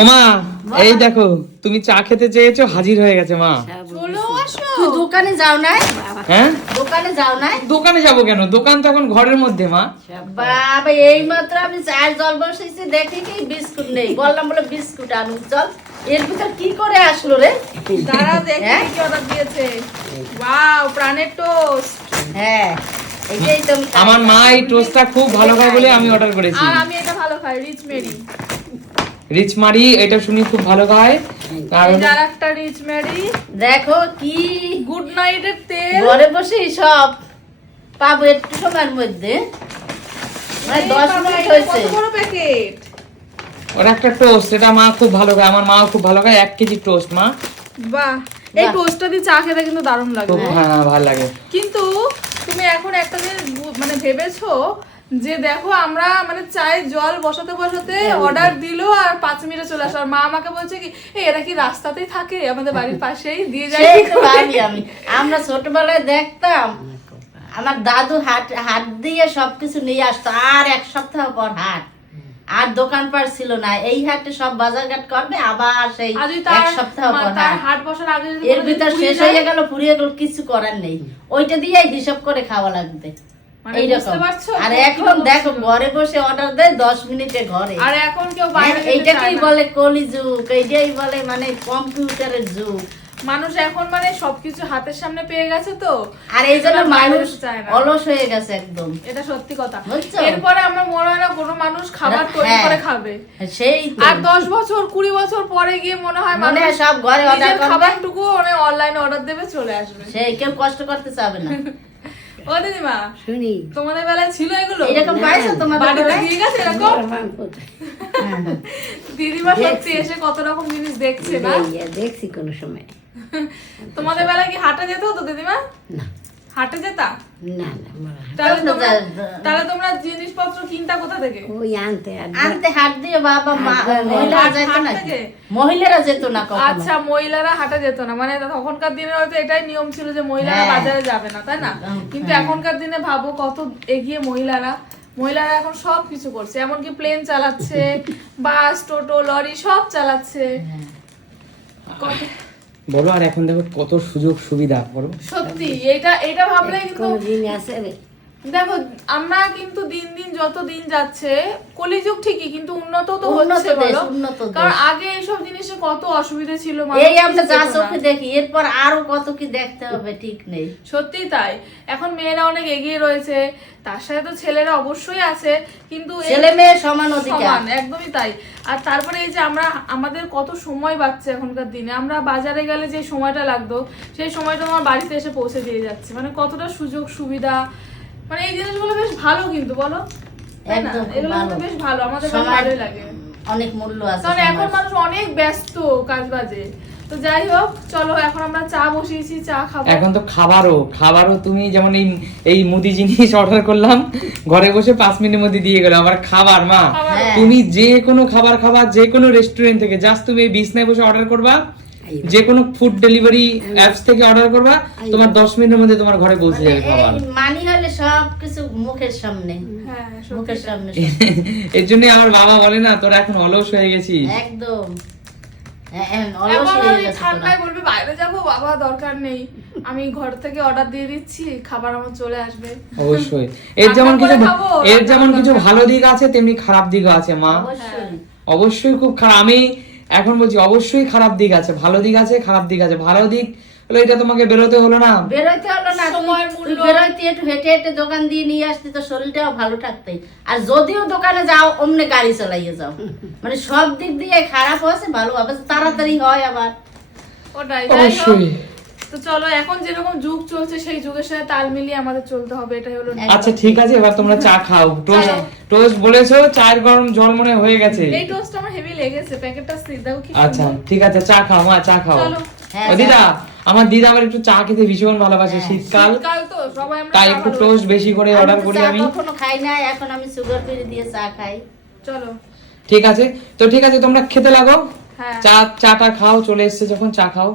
ওমা এই দেখো তুমি চা খেতে চেয়েছো, হাজির হয়ে গেছে মা। চলো আসো। তুই দোকানে যাও নাই? হ্যাঁ দোকানে যাও নাই? দোকানে যাবো কেন? দোকান তো এখন ঘরের মধ্যে মা। বাবা এই মাত্র আমি চায়ের জল বসেছি, দেখি কি বিস্কুট নেই, বললাম বলে বিস্কুট আনুন চল। এর ভিতর কি করে আসলো রে? দাঁড়াও দেখি হ্যাঁ? কি অর্ডার দিয়েছে। ওয়াও, প্রাণের টোস্ট। হ্যাঁ এইটাই তো আমি আমার মা এই টোস্টটা খুব ভালো খায় বলে আমি অর্ডার করেছি। আর আমি এটা ভালো খাই, রিচ মেরি। রিচ মারি এটা শুনি খুব ভালো খায়। আর এই যার একটা রিচ মেরি, দেখো কি গুড নাইটের তেল। ঘরে বসে সব পাবো একটু সময়ের মধ্যে, মানে এই 10 বাবা, মিনিট এটা হয়েছে। কত বড় প্যাকেট। ওর একটা টোস্ট, এটা মা খুব ভালো খায়, আমার মাও খুব ভালো খায়। 1 কেজি টোস্ট মা। বাহ, এই টোস্টটা দিয়ে চা খেতে কিন্তু দারুণ লাগে। খুব হ্যাঁ ভালো লাগে। কিন্তু তুমি এখন একটা জিনিস মানে ভেবেছো যে দেখো আমরা মানে চায়ে জল বসাতে বসাতে অর্ডার দিলো আর 5 মিনিটে চলে আসলো। আর মা আমাকে বলছে কি এরা কি রাস্তাতেই থাকে, আমাদের বাড়ির পাশেই দিয়ে যায়। সেই তো ভাবি আমি, আমরা ছোটবেলায় দেখতাম আমার দাদু হাট হাট দিয়ে সবকিছু নিয়ে আসতো, আর 1 সপ্তাহ পর হাট, আর দোকানপাট ছিল না, এই হাটে সব বাজারঘাট করবে, আবার সেই আর যদি 1 সপ্তাহ পর তার হাট। হাট বসার আগে যদি এর কোনোদিন ভিতর পুড়িয়ে শেষ যায়, হয়ে গেল, ফুরিয়ে গেল, কিছু করার নেই, ওইটা দিয়ে হিসাব করে খাওয়া লাগবে মানে এইরকম। বুঝতে পারছো? আর কত এখন রকম দেখো ছিল। ঘরে বসে অর্ডার দেয় 10 মিনিটে ঘরে। আর এখন কেউ বাইরে যেতে এইটাকেই চায় না। বলে কলিযুগ, এইটাই বলে মানে কম্পিউটারের যুগ। মানুষ এখন মানে সবকিছু হাতের সামনে পেয়ে গেছে তো, আর এই জন্য এবার বাইরে মানুষ যেতে চায় না। অলস হয়ে গেছে একদম। এটা সত্যি কথা। বুঝছো? এরপরে আমার মনে হয় না কোনো মানুষ খাবার তৈরি হ্যাঁ। করে খাবে। সেই তো। আর 10 বছর 20 বছর পরে গিয়ে মনে হয় মনে হয় মানুষ সব ঘরে অর্ডার নিজের করবে, খাবারটুকু অনেক অনলাইনে অর্ডার দেবে, চলে আসবে। সেই কেউ কষ্ট করতে চাবে না। ও দিদিমা, শুনি তোমাদের বেলায় ছিল এগুলো? এরকম পাইছো তোমাদের বাড়িতে বেলায়? দিয়ে গেছে এরকম? হ্যাঁ। দিদিমা সত্যি এসে কত রকম জিনিস দেখছে না? দেখছি কোনো সময়। তোমাদের বেলায় কি হাটে যেতে হতো দিদিমা? না হাটে যেতা? না না আমার তাহলে তোমরা জিনিসপত্র কিনতা কোথা থেকে? ওই আনতে আর আনতে হাত দিয়ে বাবা মহিলারা হাট যেত না, থেকে? মহিলারা যেত না কখনো। আচ্ছা, মহিলারা হাটে যেত না, মানে তখনকার দিনে হয়তো এটাই নিয়ম ছিল যে মহিলারা হ্যাঁ। বাজারে যাবে না, তাই না? কিন্তু এখনকার দিনে ভাবো কত এগিয়ে মহিলারা এখন সব কিছু করছে, এমনকি প্লেন চালাচ্ছে, বাস, টোটো, লরি সব চালাচ্ছে। কত- বলো, আর এখন দেখো কত সুযোগ সুবিধা, বলো। সত্যি এটা ভাবলে কিন্তু কোনো দিন আছে রে। দেখো আমরা কিন্তু দিন দিন যত দিন যাচ্ছে কলিযুগ ঠিকই, কিন্তু উন্নত তো উন্নত হচ্ছে দেশ, বলো। উন্নত দেশ। কারণ আগে এইসব জিনিসের কত অসুবিধা ছিল, এই আমরা মানুষ যা বুঝতে চোখে পেতো না। দেখি, এরপর আরো কত কি দেখতে হবে ঠিক নেই। সত্যি তাই, এখন মেয়েরা অনেক এগিয়ে রয়েছে, তার সাথে তো ছেলেরা অবশ্যই আছে, কিন্তু এই ছেলে মেয়ে সমান অধিকার। সমান, একদমই তাই। আর তারপরে এই যে আমাদের কত সময় বাঁচছে এখনকার দিনে, আমরা বাজারে গেলে যে সময়টা লাগতো সেই সময়টা আমার বাড়িতে এসে পৌঁছে দিয়ে যাচ্ছে, মানে কতটা সুযোগ সুবিধা, মানে এই জিনিসগুলো বেশ ভালো কিন্তু বলো, তাই না? একদম খুব এগুলো কিন্তু ভালো। বেশ ভালো, আমাদের বেশ সময় ভালোই লাগে। অনেক মূল্য আছে কারণ এখন সময়ের। মানুষ অনেক ব্যস্ত কাজ বাজে। তো যাই হোক, চলো এখন আমরা চা বসিয়েছি, চা খাবো। এখন তো খাবারও তুমি যেমন এই মুদি জিনিস অর্ডার করলাম, ঘরে বসে 5 মিনিটের মধ্যে দিয়ে গেল। আবার খাবার মা, খাবার। হ্যাঁ। তুমি যে কোনো খাবার খাবা, যে কোনো রেস্টুরেন্ট থেকে, জাস্ট তুমি এই বিছনায় বসে অর্ডার করবা, যে কোনো ফুড ডেলিভারি অ্যাপস থেকে অর্ডার করবা, তোমার 10 মিনিটের মধ্যে তোমার ঘরে পৌঁছে যাবে খাবার। এই মানি হলে সব কিছু মুখের সামনে, হ্যাঁ, মুখের সত্যি। সামনে এর জন্য আমার বাবা বলে না, তোরা এখন অলস হয়ে গেছিস। একদম। অলস এখন হয়ে ওই গেছে ঠান্ডায় তোরা। বলবে বাইরে যাবো, বাবা দরকার নেই, আমি ঘর থেকে অর্ডার দিয়ে দিচ্ছি, খাবার আমার চলে আসবে। অবশ্যই এর যেমন কিছু রান্না করে খাবো, রান্না ভালো দিক আছে, তেমনি খারাপ দিকও আছে মা। অবশ্যই। অবশ্যই খুব খারাপ, আমি এখন বলছি অবশ্যই খারাপ দিক আছে, ভালো দিক আছে, খারাপ দিক আছে। ভালো দিক হলো এটা তোমাকে বেরোতে হলো না, বেরোইতে হলো না, সময়ের তুই মূল্য। বেরোইতে একটু হেঁটে হেঁটে দোকান দিয়ে নিয়ে আসতি, তো শরীরটাও ভালো থাকতে। আর যদিও দোকানে যাও অমনে গাড়ি চালাইয়ে যাও, মানে সব দিক দিয়ে খারাপ হয়েছে, ভালো হবে, তাড়াতাড়ি হয় আবার। ওটাই, যাই হোক। অবশ্যই। তো চলো, এখন যেরকম যুগ চলছে সেই যুগের সাথে তাল মিলিয়ে আমাদের চলতে হবে, এটাই হলো নিয়ম। আচ্ছা ঠিক আছে, এবার তোমরা চা খাও। টোস্ট বলেছো, চায়ের গরম জল মনে হয়ে গেছে। এই টোস্ট আমার হেভি লেগেছে, প্যাকেটটা দেখো কি আচ্ছা সুন্দর। ঠিক আছে, চা খাও মা, চা খাও। চলো। হ্যাঁ, ও দিদা, আমার দিদা আবার একটু চা খেতে ভীষণ ভালোবাসে, শীতকাল, কাল তো সবাই আমরা তাই চা একটু ভালোবাসি। টোস্ট বেশি করে আমি অর্ডার তো করি চা আমি। কখনো খাই না, এখন আমি সুগার ফ্রি দিয়ে চা খাই। চলো। ঠিক আছে, তো ঠিক আছে, তোমরা খেতে লাগো, হ্যাঁ। চাটা খাও, চলে এসছে যখন চা খাও।